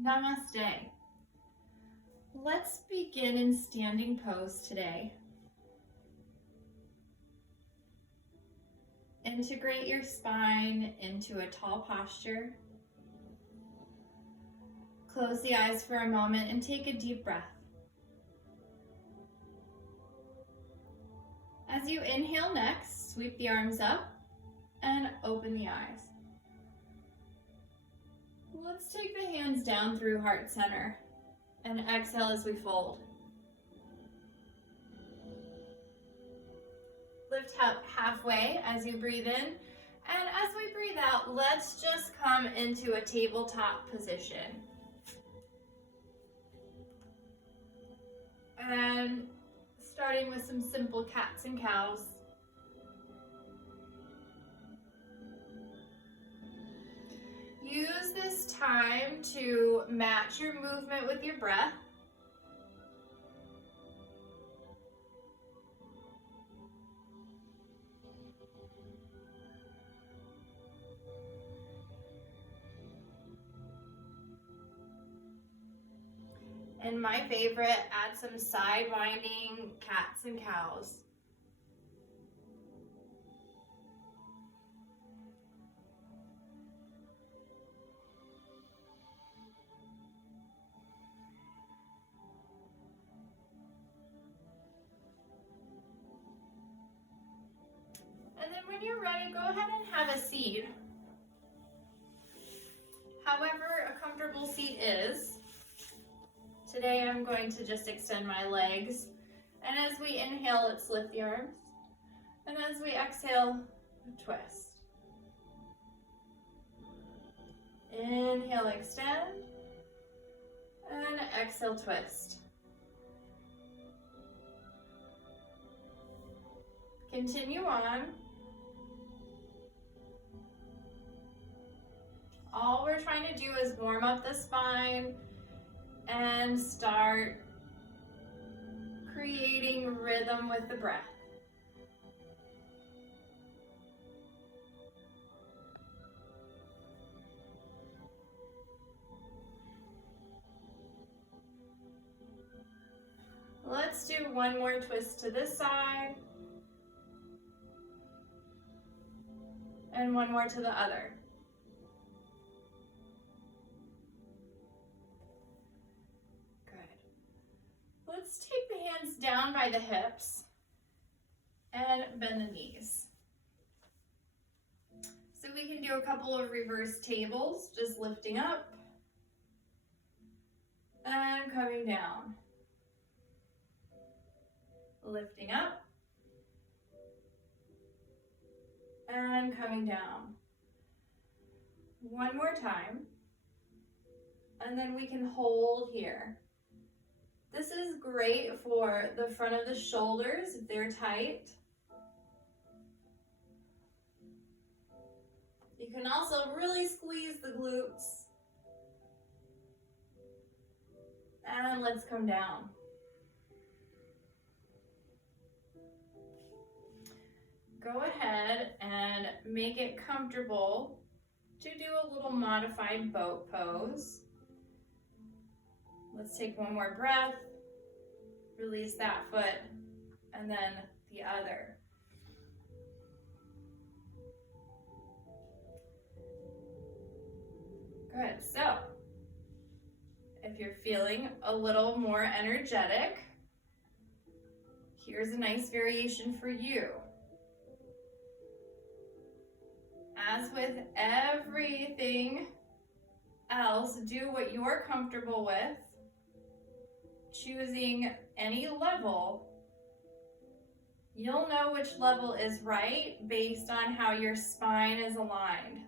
Namaste. Let's begin in standing pose today. Integrate your spine into a tall posture. Close the eyes for a moment and take a deep breath. As you inhale next, sweep the arms up and open the eyes. Let's take the hands down through heart center and exhale as we fold. Lift up halfway as you breathe in, and as we breathe out, let's just come into a tabletop position. And starting with some simple cats and cows. Use this time to match your movement with your breath. And my favorite, add some side winding cats and cows. And then when you're ready, go ahead and have a seat. However a comfortable seat is. Today I'm going to just extend my legs. And as we inhale, let's lift the arms. And as we exhale, twist. Inhale, extend. And exhale, twist. Continue on. All we're trying to do is warm up the spine and start creating rhythm with the breath. Let's do one more twist to this side and one more to the other. Let's take the hands down by the hips and bend the knees. So we can do a couple of reverse tables, just lifting up and coming down. Lifting up and coming down. One more time. And then we can hold here. This is great for the front of the shoulders if they're tight. You can also really squeeze the glutes. And let's come down. Go ahead and make it comfortable to do a little modified boat pose. Let's take one more breath, release that foot, and then the other. Good, so if you're feeling a little more energetic, here's a nice variation for you. As with everything else, do what you're comfortable with. Choosing any level, you'll know which level is right based on how your spine is aligned.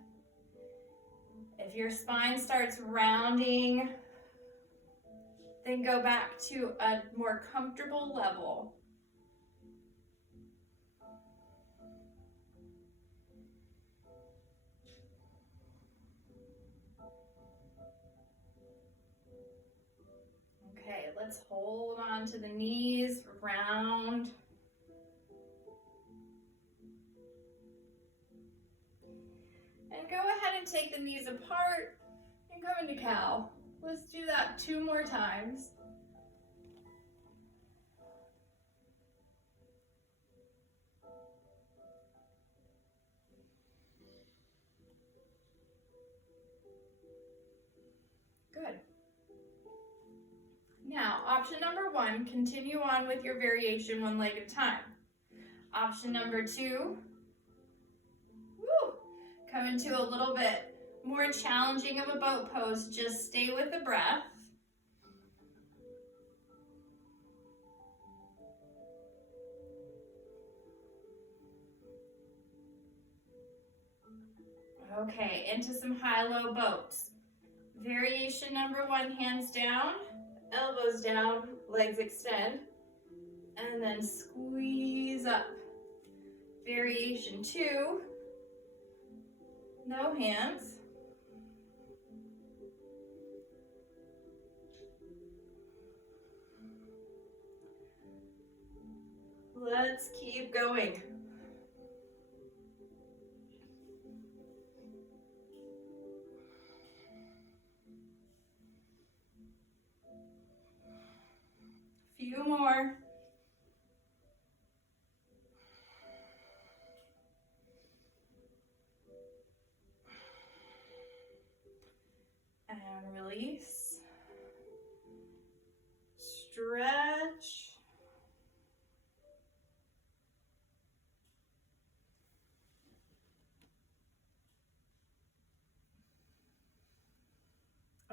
If your spine starts rounding, then go back to a more comfortable level. Okay, let's hold on to the knees, round. And go ahead and take the knees apart and come into cow. Let's do that 2 more times. Good. Now, option number 1, continue on with your variation 1 leg at a time. Option number 2, come into a little bit more challenging of a boat pose. Just stay with the breath. Okay, into some high-low boats. Variation number 1, hands down, elbows down, legs extend, and then squeeze up. Variation 2, no hands. Let's keep going. Few more. And release. Stretch.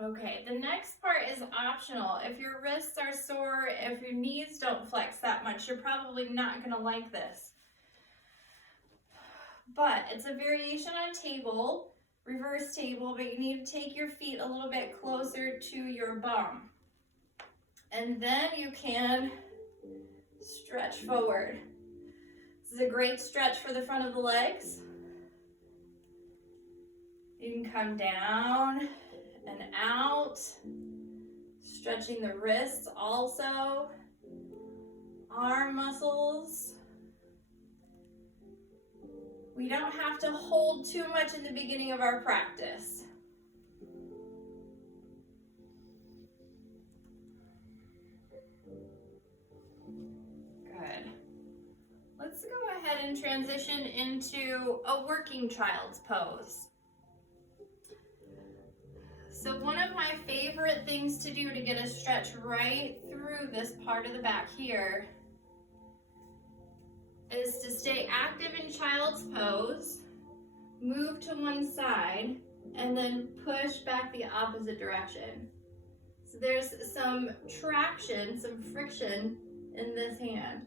Okay, the next part is optional. If your wrists are sore, if your knees don't flex that much, you're probably not gonna like this. But it's a variation on table, reverse table, but you need to take your feet a little bit closer to your bum. And then you can stretch forward. This is a great stretch for the front of the legs. You can come down and out, stretching the wrists also, arm muscles. We don't have to hold too much in the beginning of our practice. Good. Let's go ahead and transition into a working child's pose. So one of my favorite things to do to get a stretch right through this part of the back here is to stay active in child's pose, move to one side, and then push back the opposite direction. So there's some traction, some friction in this hand.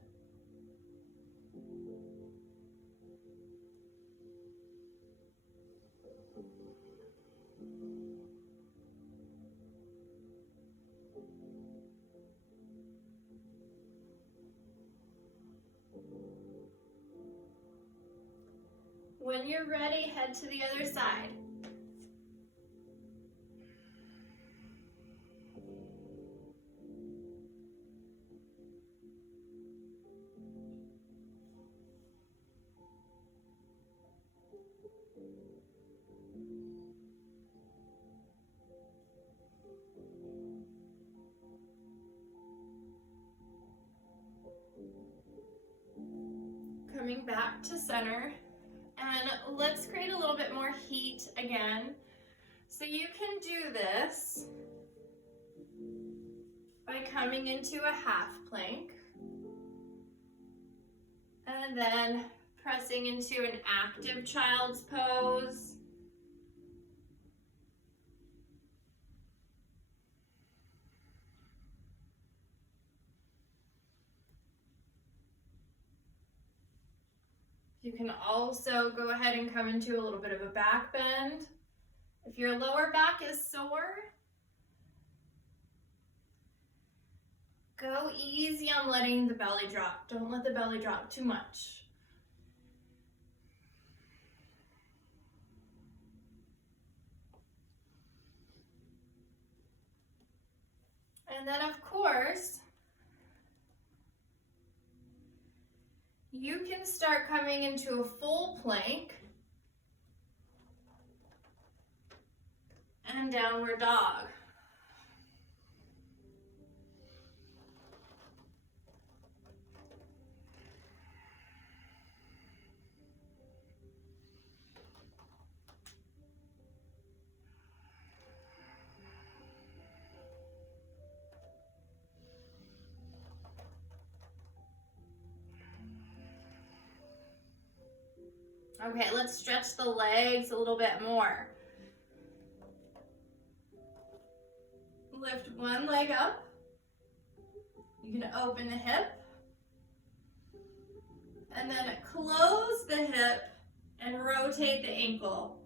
When you're ready, head to the other side. Coming back to center. And let's create a little bit more heat again. So you can do this by coming into a half plank and then pressing into an active child's pose. You can also go ahead and come into a little bit of a back bend. If your lower back is sore, go easy on letting the belly drop. Don't let the belly drop too much. And then of course, you can start coming into a full plank and downward dog. Okay, let's stretch the legs a little bit more. Lift one leg up. You can open the hip. And then close the hip and rotate the ankle.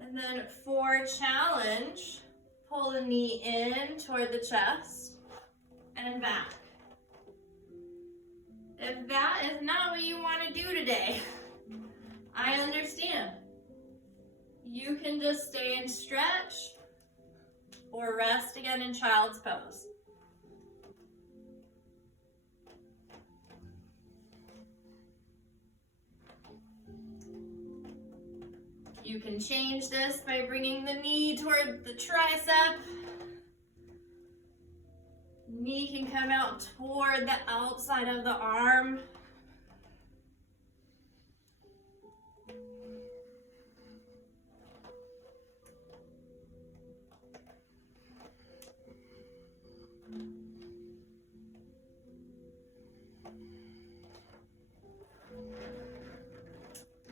And then for challenge, pull the knee in toward the chest and back. If that is not what you want to do today, I understand. You can just stay in stretch or rest again in child's pose. You can change this by bringing the knee toward the tricep. Knee can come out toward the outside of the arm.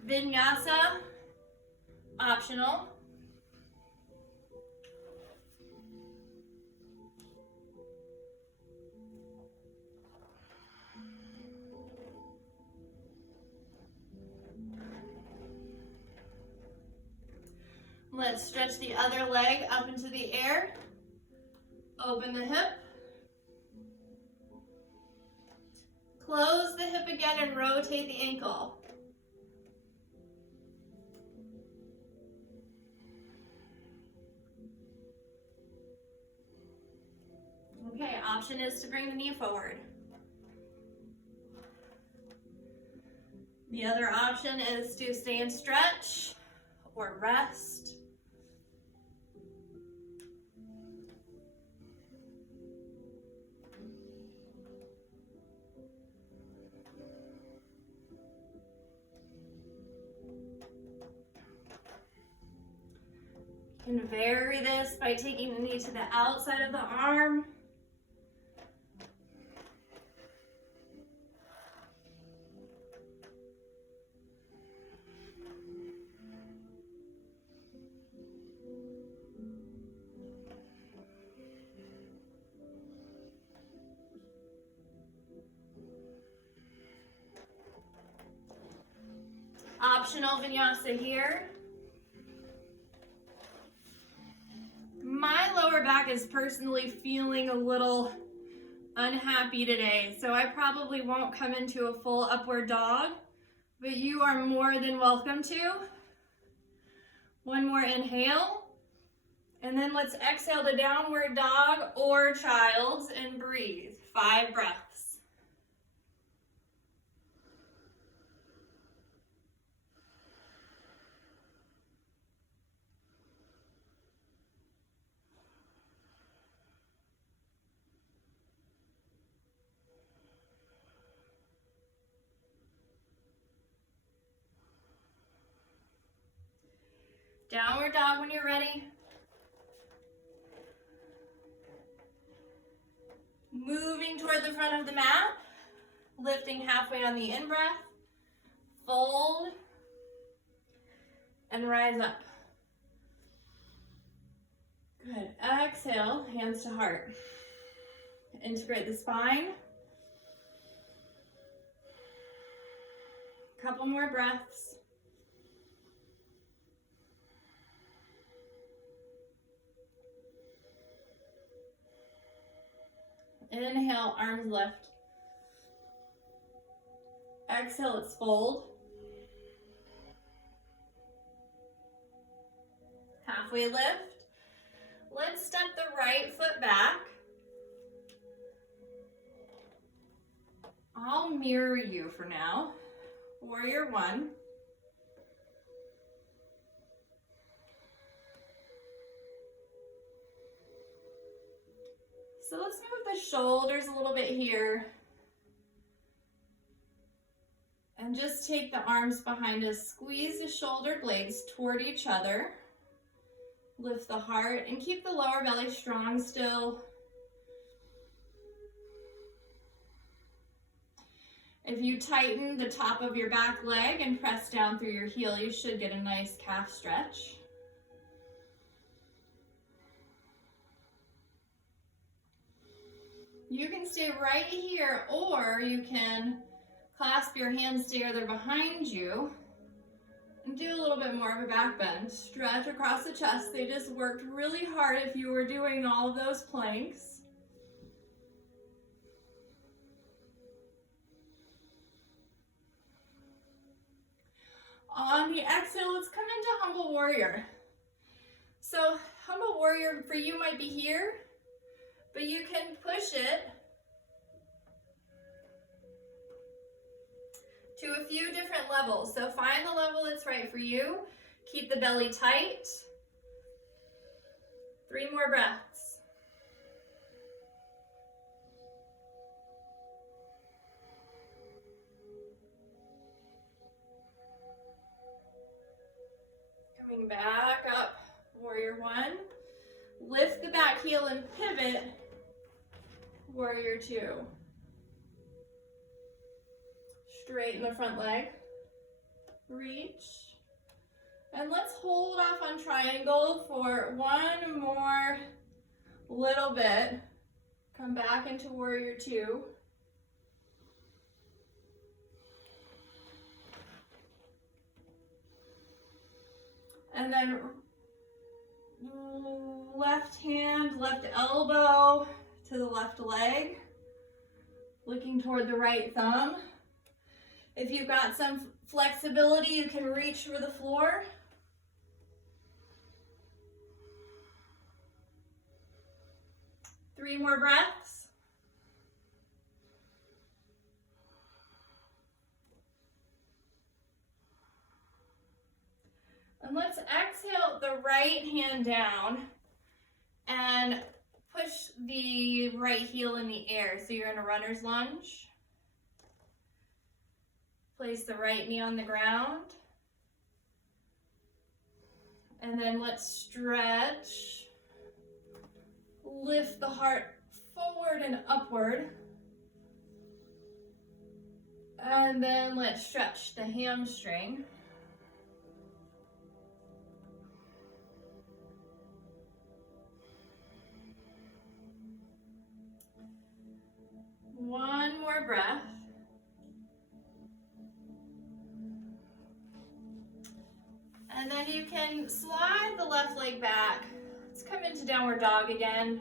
Vinyasa, optional. Let's stretch the other leg up into the air. Open the hip. Close the hip again and rotate the ankle. Okay, option is to bring the knee forward. The other option is to stay in stretch or rest. You can vary this by taking the knee to the outside of the arm. Optional vinyasa here. My lower back is personally feeling a little unhappy today, so I probably won't come into a full upward dog, but you are more than welcome to. One more inhale, and then let's exhale to downward dog or child's and breathe. 5 breaths. Downward dog when you're ready. Moving toward the front of the mat, lifting halfway on the in-breath, fold, and rise up. Good. Exhale, hands to heart. Integrate the spine. Couple more breaths. Inhale, arms lift. Exhale, let's fold. Halfway lift. Let's step the right foot back. I'll mirror you for now. Warrior 1. So let's move the shoulders a little bit here. And just take the arms behind us. Squeeze the shoulder blades toward each other. Lift the heart and keep the lower belly strong still. If you tighten the top of your back leg and press down through your heel, you should get a nice calf stretch. You can stay right here, or you can clasp your hands together behind you and do a little bit more of a back bend. Stretch across the chest. They just worked really hard if you were doing all of those planks. On the exhale, let's come into Humble Warrior. So Humble Warrior for you might be here, but you can push it to a few different levels. So find the level that's right for you. Keep the belly tight. 3 more breaths. Coming back up, Warrior 1. Lift the back heel and pivot, Warrior 2. Straighten the front leg, reach, and let's hold off on triangle for one more little bit. Come back into Warrior 2. And then left hand, left elbow to the left leg, looking toward the right thumb. If you've got some flexibility, you can reach for the floor. Three more breaths. And let's exhale the right hand down and push the right heel in the air. So you're in a runner's lunge. Place the right knee on the ground. And then let's stretch. Lift the heart forward and upward. And then let's stretch the hamstring. One more breath. And then you can slide the left leg back. Let's come into downward dog again.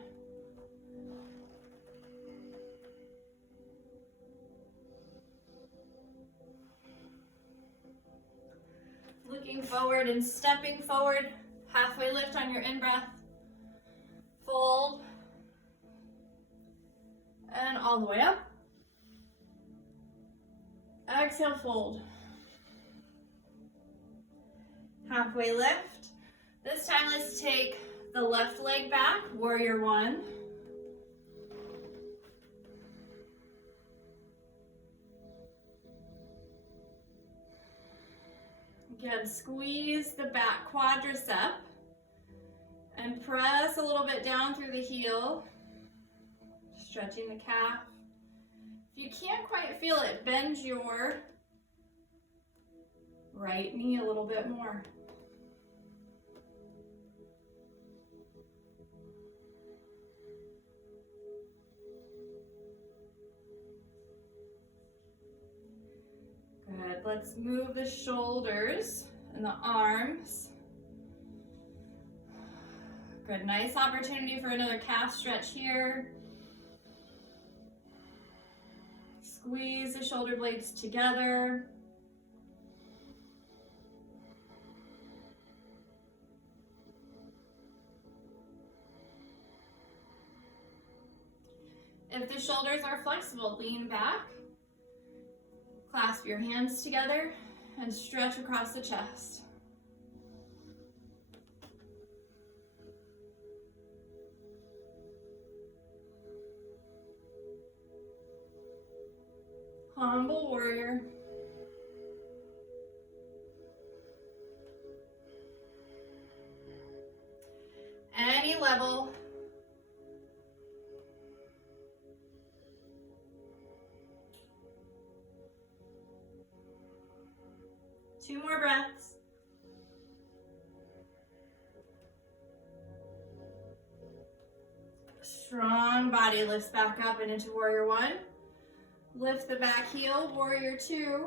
Looking forward and stepping forward. Halfway lift on your in-breath. Fold. And all the way up. Exhale, fold. Halfway lift. This time let's take the left leg back, Warrior 1. Again, squeeze the back quadricep and press a little bit down through the heel, stretching the calf. If you can't quite feel it, bend your right knee a little bit more. Good. Let's move the shoulders and the arms. Good. Nice opportunity for another calf stretch here. Squeeze the shoulder blades together. If the shoulders are flexible, lean back. Clasp your hands together and stretch across the chest. Humble Warrior. Any level. 2 more breaths. Strong body lifts back up and into warrior 1. Lift the back heel, warrior 2.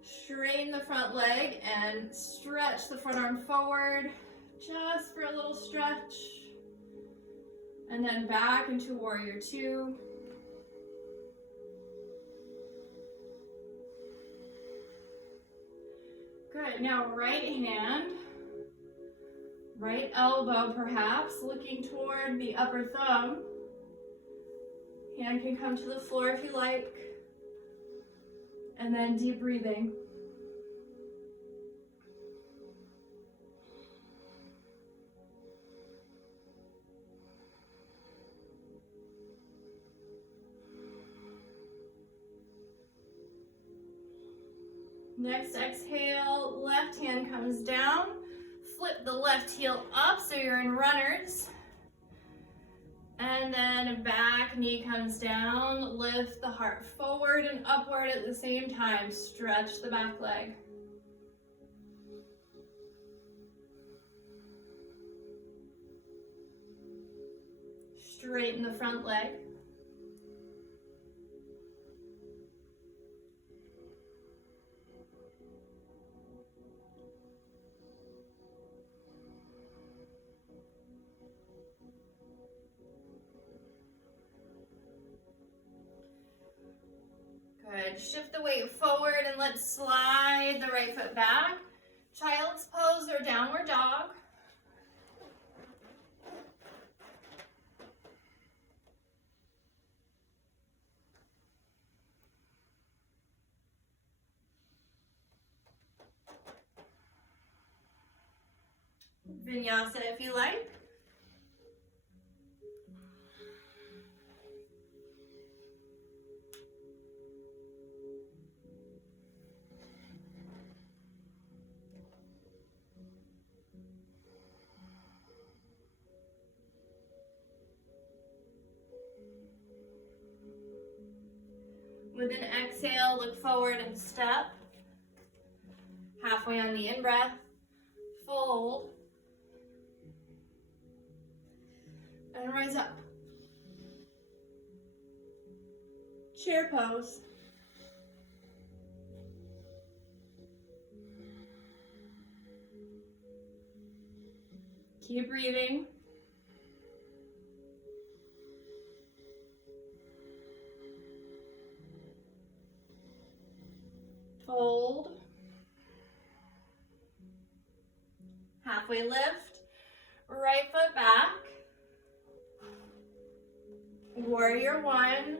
Straighten the front leg and stretch the front arm forward, just for a little stretch. And then back into warrior 2. Good, now right hand, right elbow perhaps, looking toward the upper thumb. Hand can come to the floor if you like. And then deep breathing. Next exhale, left hand comes down. Flip the left heel up so you're in runners. And then back knee comes down. Lift the heart forward and upward at the same time. Stretch the back leg. Straighten the front leg. Good. Shift the weight forward and let's slide the right foot back. Child's pose or downward dog. Vinyasa if you like. With an exhale, look forward and step. Halfway on the in-breath, fold. And rise up. Chair pose. Keep breathing. Fold. Halfway lift. Right foot back. Warrior 1.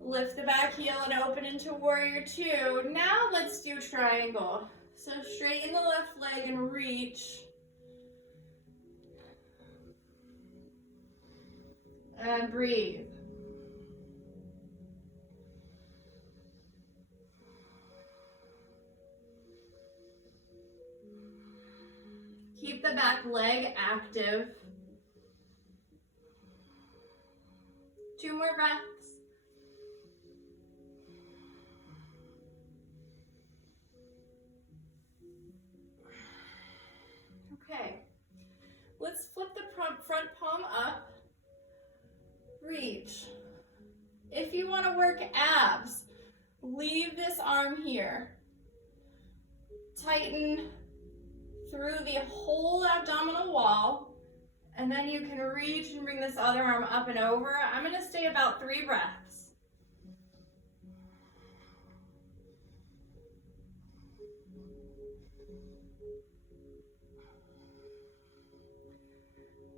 Lift the back heel and open into warrior 2. Now let's do triangle. So straighten the left leg and reach. And breathe. Keep the back leg active. 2 more breaths. Okay. Let's flip the front palm up. Reach. If you want to work abs, leave this arm here. Tighten through the whole abdominal wall, and then you can reach and bring this other arm up and over. I'm going to stay about 3 breaths.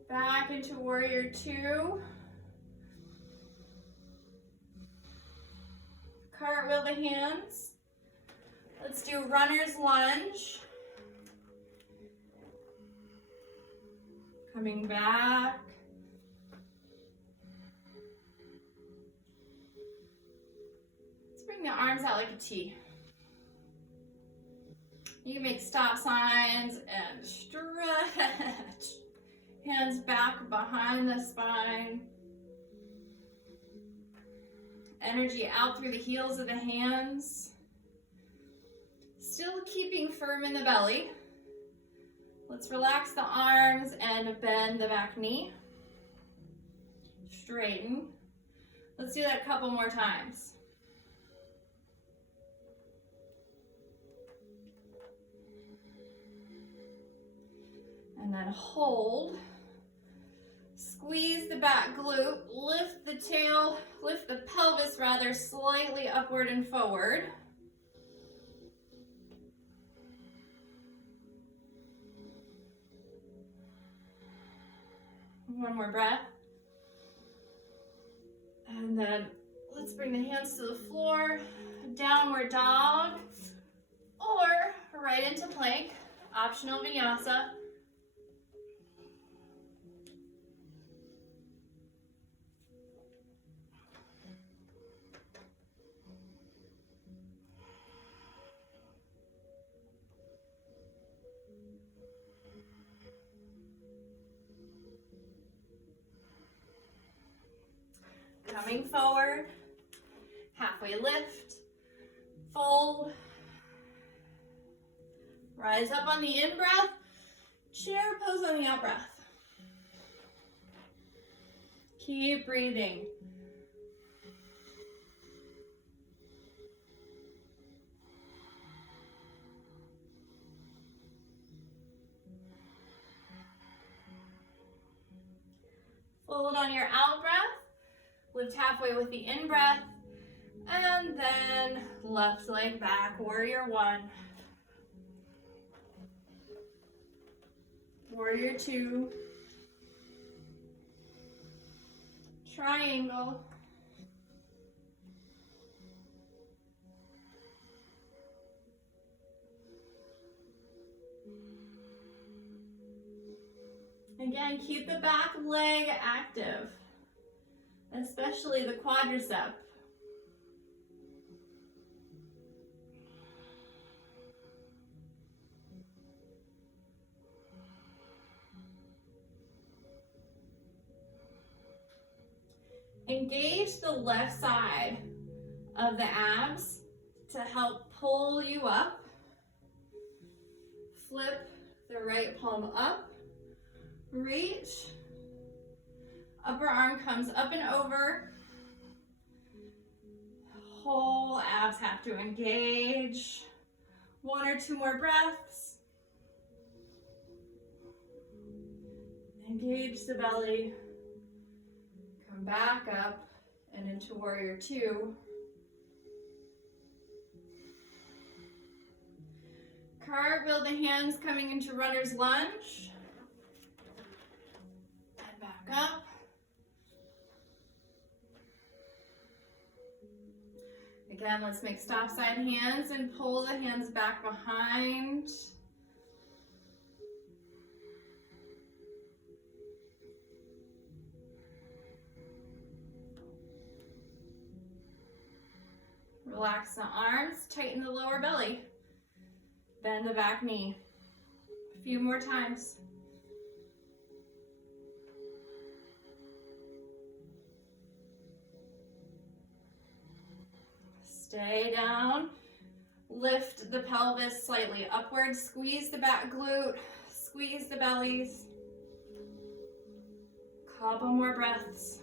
Back into warrior 2. Cartwheel the hands. Let's do runner's lunge. Coming back. Let's bring the arms out like a T. You can make stop signs and stretch. Hands back behind the spine. energy out through the heels of the hands. Still keeping firm in the belly. Let's relax the arms and bend the back knee. Straighten. Let's do that a couple more times. And then hold. Squeeze the back glute, lift the tail, lift the pelvis rather slightly upward and forward. One more breath. And then let's bring the hands to the floor, downward dog, or right into plank, optional vinyasa. Coming forward, halfway lift, fold, rise up on the in-breath, chair pose on the out-breath. Keep breathing. Fold on your out-breath. Lift halfway with the in-breath, and then left leg back, warrior one. Warrior two. Triangle. Again, keep the back leg active, especially the quadricep. Engage the left side of the abs to help pull you up. Flip the right palm up, reach. Upper arm comes up and over. Whole abs have to engage. One or two more breaths. Engage the belly. Come back up and into warrior two. Cartwheel the hands coming into runner's lunge. And back up. Again, let's make stop side hands and pull the hands back behind. Relax the arms, tighten the lower belly. Bend the back knee. A few more times. Stay down. Lift the pelvis slightly upward. Squeeze the back glute. Squeeze the bellies. Couple more breaths.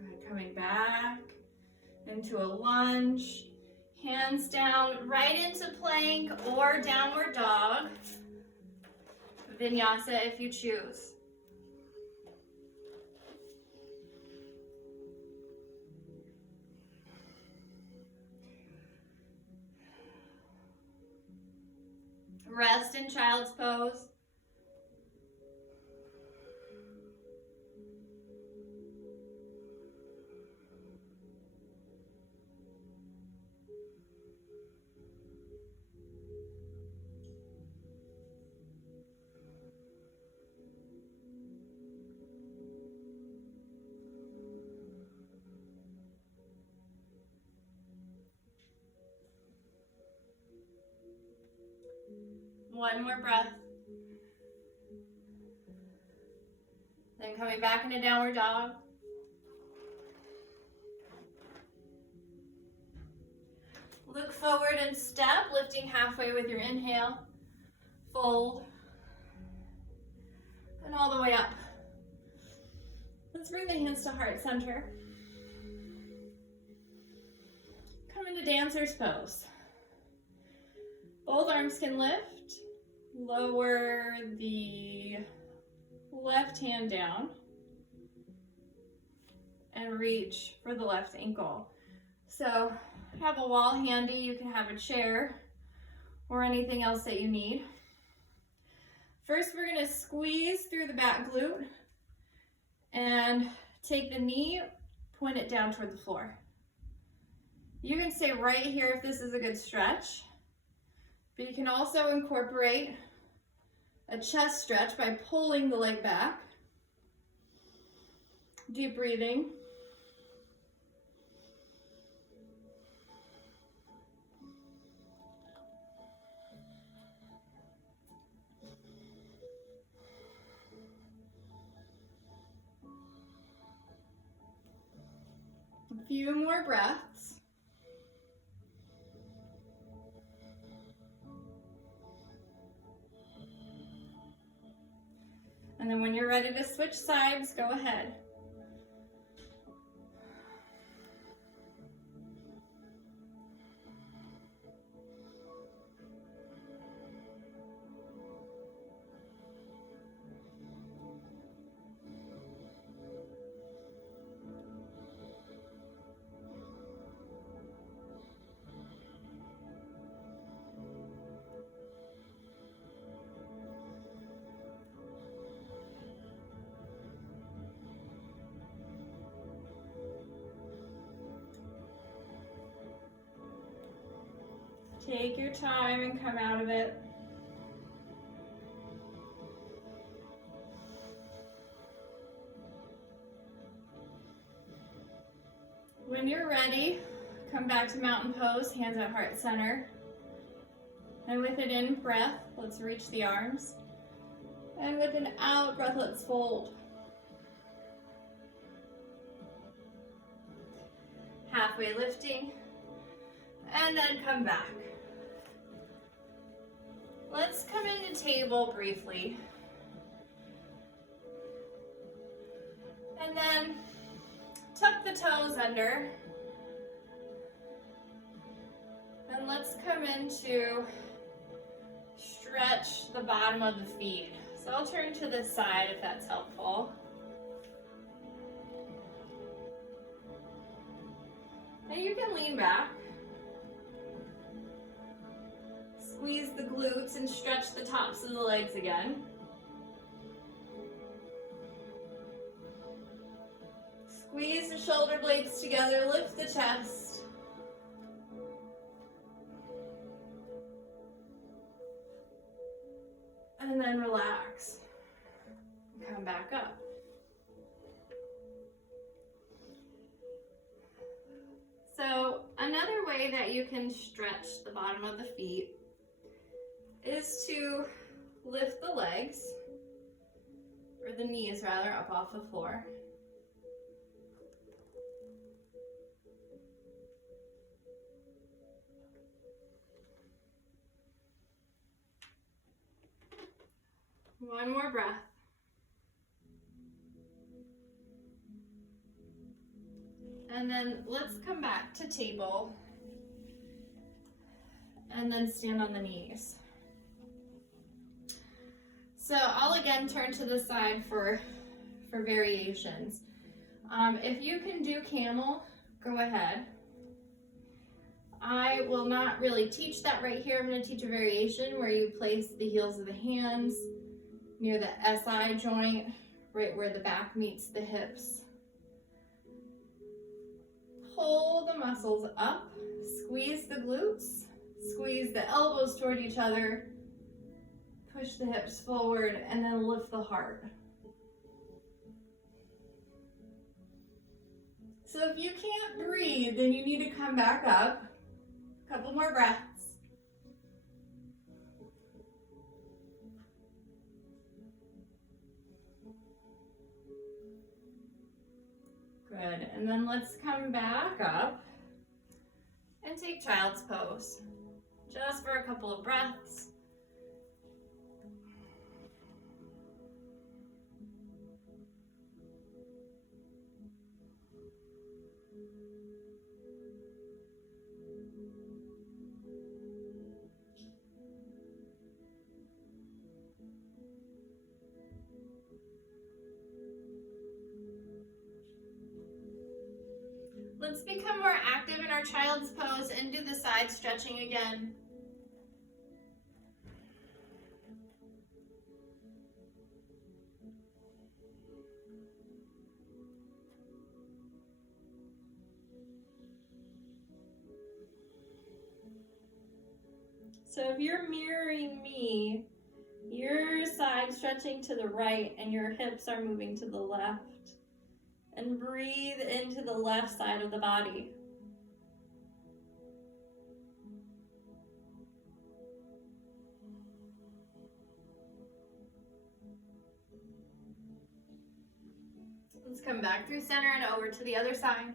Good. Coming back into a lunge. Hands down, right into plank or downward dog. Vinyasa if you choose. Rest in child's pose. One more breath. Then coming back into downward dog. Look forward and step, lifting halfway with your inhale. Fold. And all the way up. Let's bring the hands to heart center. Come into dancer's pose. Both arms can lift. Lower the left hand down and reach for the left ankle. So have a wall handy, you can have a chair or anything else that you need. First, we're gonna squeeze through the back glute and take the knee, point it down toward the floor. You can stay right here if this is a good stretch, but you can also incorporate a chest stretch by pulling the leg back. Deep breathing. A few more breaths. And then when you're ready to switch sides, go ahead. Take your time and come out of it. When you're ready, come back to mountain pose, hands at heart center. And with an in breath, let's reach the arms. And with an out breath, let's fold. Halfway lifting, and then come back. Let's come into table briefly. And then tuck the toes under. And let's come into stretch the bottom of the feet. So I'll turn to this side if that's helpful. And you can lean back. Squeeze the glutes and stretch the tops of the legs again. Squeeze the shoulder blades together, lift the chest. And then relax. Come back up. So another way that you can stretch the bottom of the feet is to lift the legs, or the knees rather, up off the floor. One more breath. And then let's come back to table and then stand on the knees. So I'll again turn to the side for variations. If you can do camel, go ahead. I will not really teach that right here. I'm going to teach a variation where you place the heels of the hands near the SI joint, right where the back meets the hips. Pull the muscles up, squeeze the glutes, squeeze the elbows toward each other, push the hips forward, and then lift the heart. So if you can't breathe, then you need to come back up. A couple more breaths. Good, and then let's come back up and take child's pose, just for a couple of breaths. Let's become more active in our child's pose and do the side stretching again. So if you're mirroring me, you're side stretching to the right and your hips are moving to the left. And breathe into the left side of the body. Let's come back through center and over to the other side.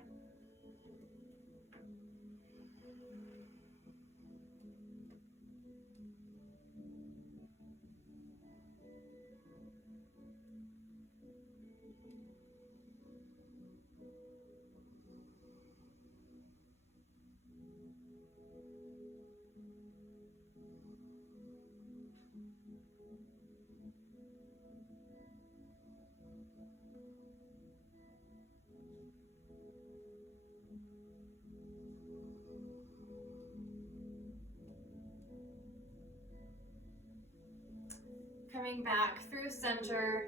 Coming back through center,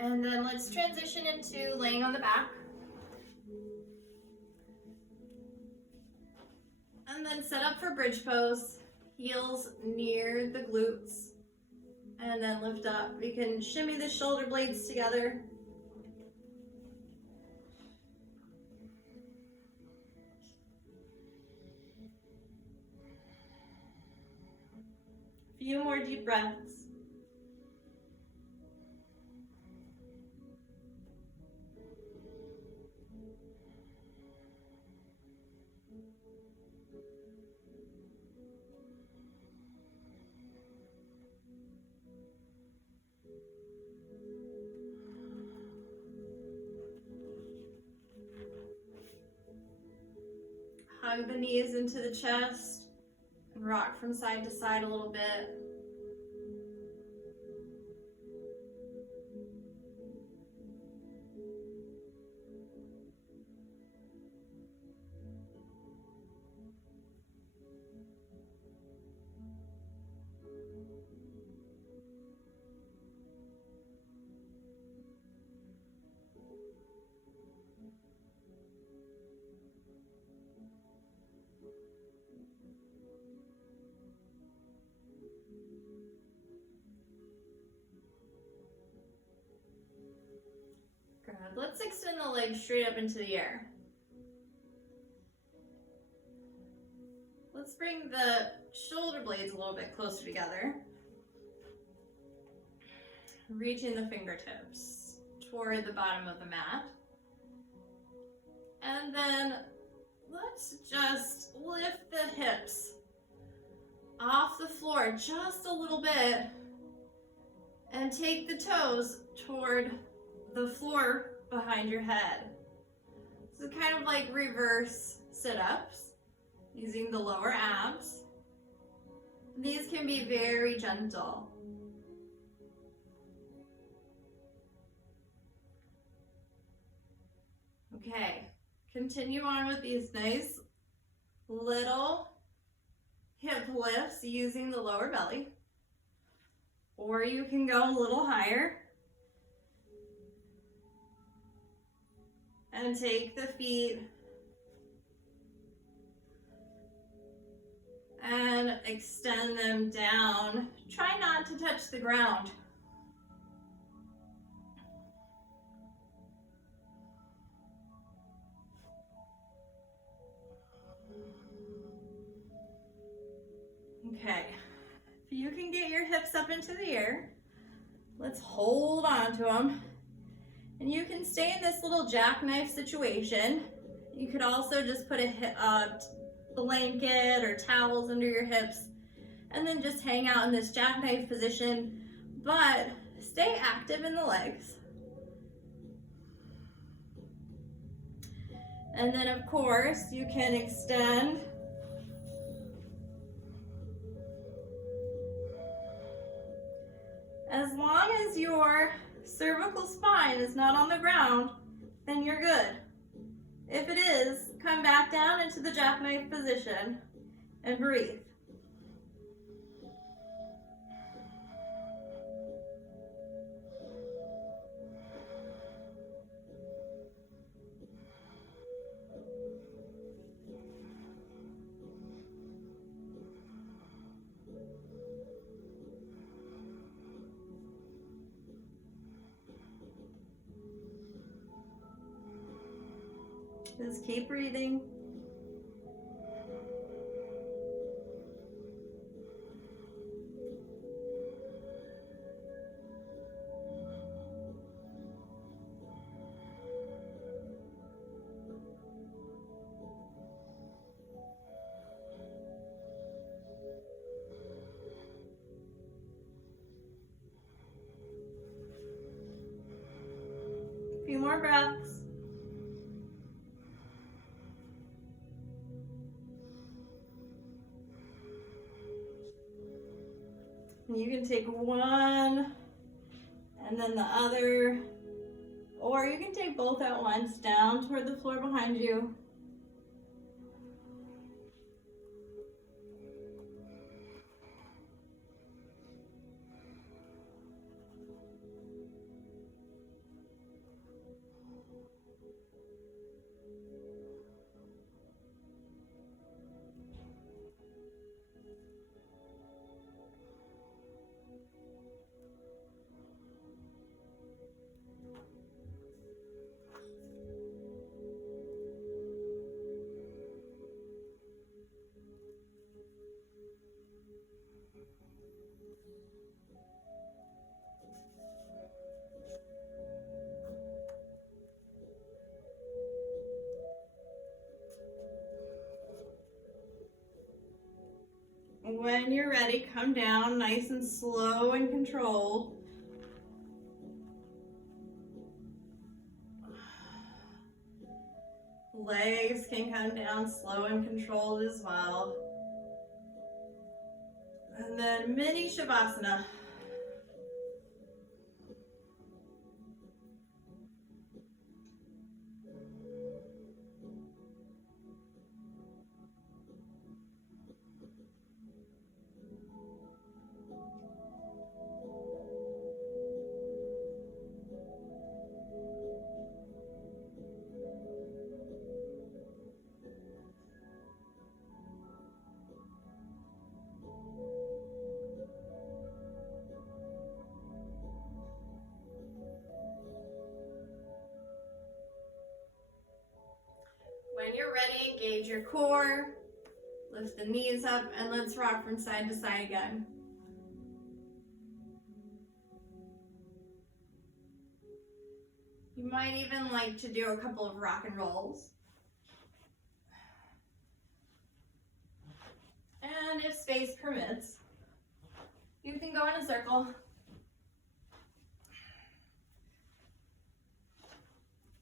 and then let's transition into laying on the back. And then set up for bridge pose, heels near the glutes, and then lift up. You can shimmy the shoulder blades together. A few more deep breaths. Hug the knees into the chest and rock from side to side a little bit. Good. Let's extend the legs straight up into the air. Let's bring the shoulder blades a little bit closer together. Reaching the fingertips toward the bottom of the mat. And then let's just lift the hips off the floor just a little bit and take the toes toward the floor behind your head. This is kind of like reverse sit-ups using the lower abs. These can be very gentle. Okay, continue on with these nice little hip lifts using the lower belly, or you can go a little higher and take the feet and extend them down. Try not to touch the ground. Okay, if you can get your hips up into the air, let's hold on to them And you can stay in this little jackknife situation. You could also just put a blanket or towels under your hips and then just hang out in this jackknife position, but stay active in the legs. And then of course you can extend as long as your cervical spine is not on the ground, then you're good. If it is, come back down into the jackknife position and breathe. Just keep breathing. A few more breaths. You can take one and then the other, or you can take both at once down toward the floor behind you. When you're ready, come down nice and slow and controlled. Legs can come down slow and controlled as well. And then mini Shavasana. When you're ready, engage your core, lift the knees up, and let's rock from side to side again. You might even like to do a couple of rock and rolls. And if space permits, you can go in a circle.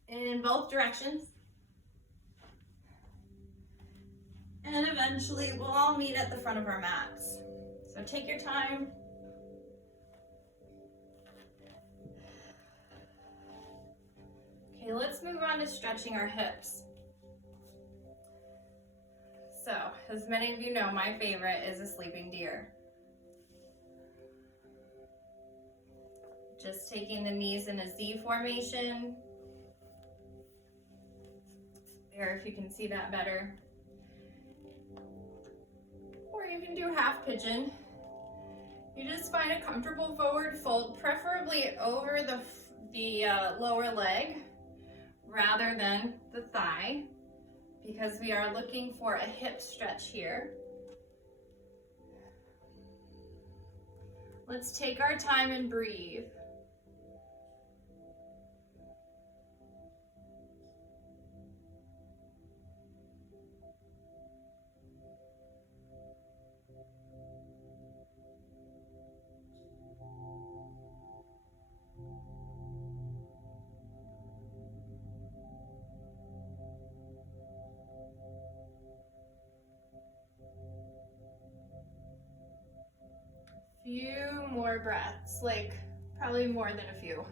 In both directions. And eventually we'll all meet at the front of our mats. So take your time. Okay, let's move on to stretching our hips. So, as many of you know, my favorite is a sleeping deer. Just taking the knees in a Z formation. There, if you can see that better. Or you can do half pigeon. You just find a comfortable forward fold, preferably over the lower leg rather than the thigh, because we are looking for a hip stretch here. Let's take our time and breathe. Few more breaths, like probably more than a few.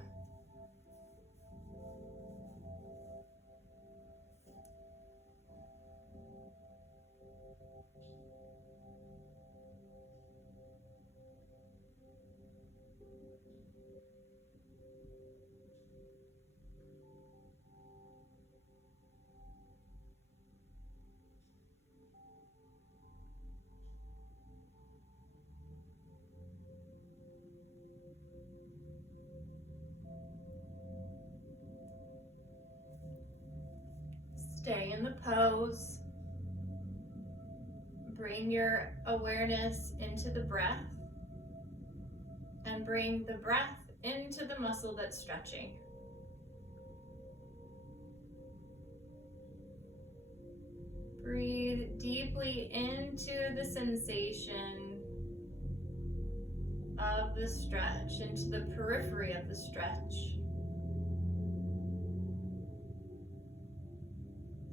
Stay in the pose. Bring your awareness into the breath and bring the breath into the muscle that's stretching. Breathe deeply into the sensation of the stretch, into the periphery of the stretch.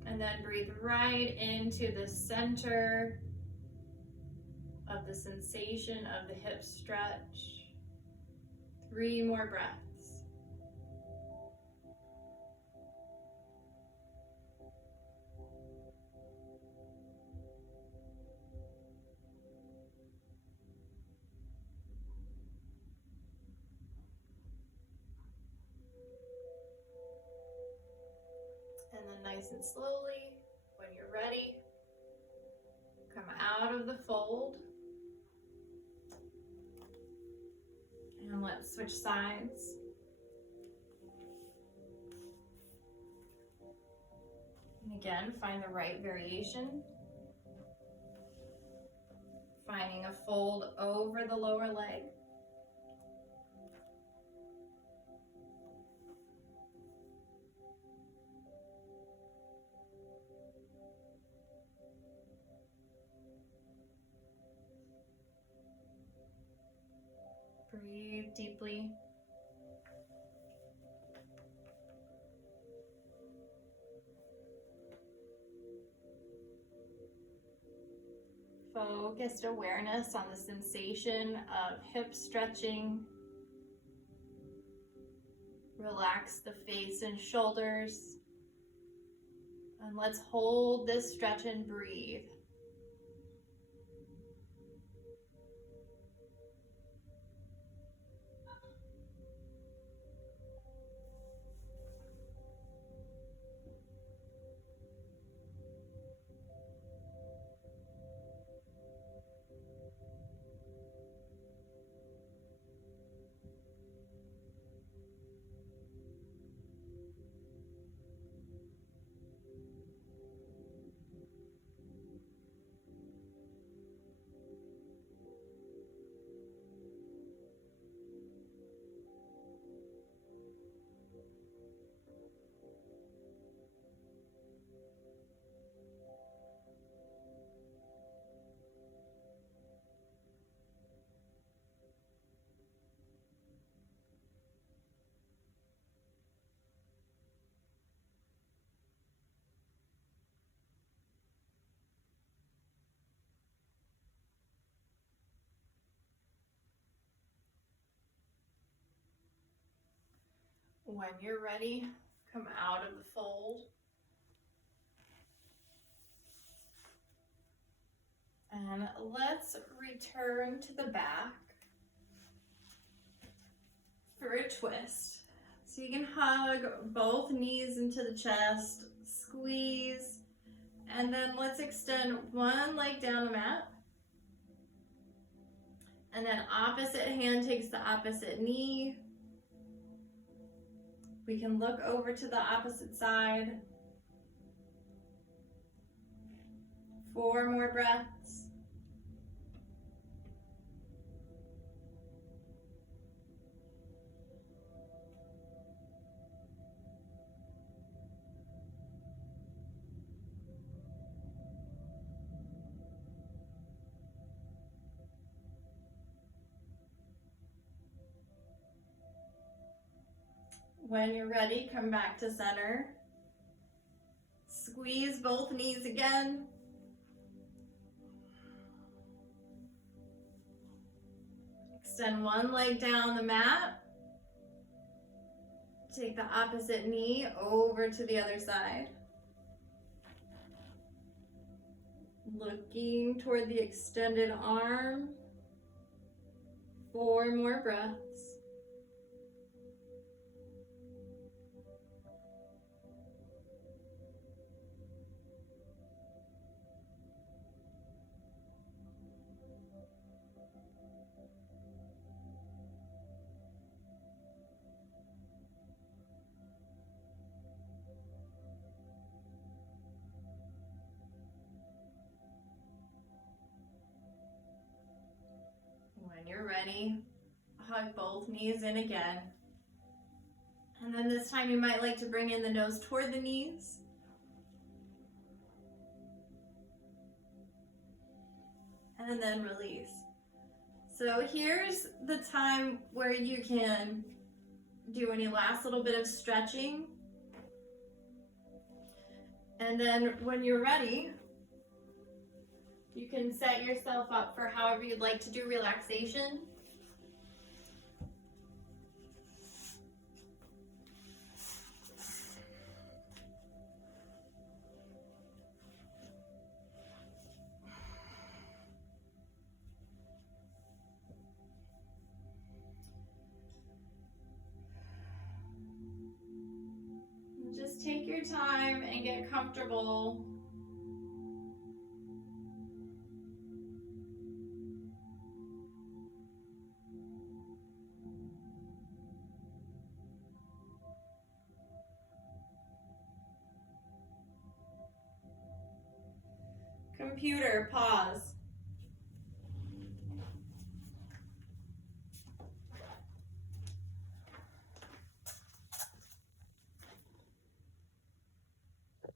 And then breathe right into the center of the sensation of the hip stretch. 3 more breaths. And then nice and slowly, when you're ready, come out of the fold. And let's switch sides. And again, find the right variation. Finding a fold over the lower leg. Breathe deeply. Focused awareness on the sensation of hip stretching. Relax the face and shoulders. And let's hold this stretch and breathe. When you're ready, come out of the fold. And let's return to the back for a twist. So you can hug both knees into the chest, squeeze, and then let's extend one leg down the mat. And then opposite hand takes the opposite knee. We can look over to the opposite side. 4 more breaths. When you're ready, come back to center. Squeeze both knees again. Extend one leg down the mat. Take the opposite knee over to the other side. Looking toward the extended arm. 4 more breaths. When you're ready, hug both knees in again. And then this time you might like to bring in the nose toward the knees. And then release. So here's the time where you can do any last little bit of stretching. And then when you're ready, you can set yourself up for however you'd like to do relaxation. Just take your time and get comfortable. Computer, pause.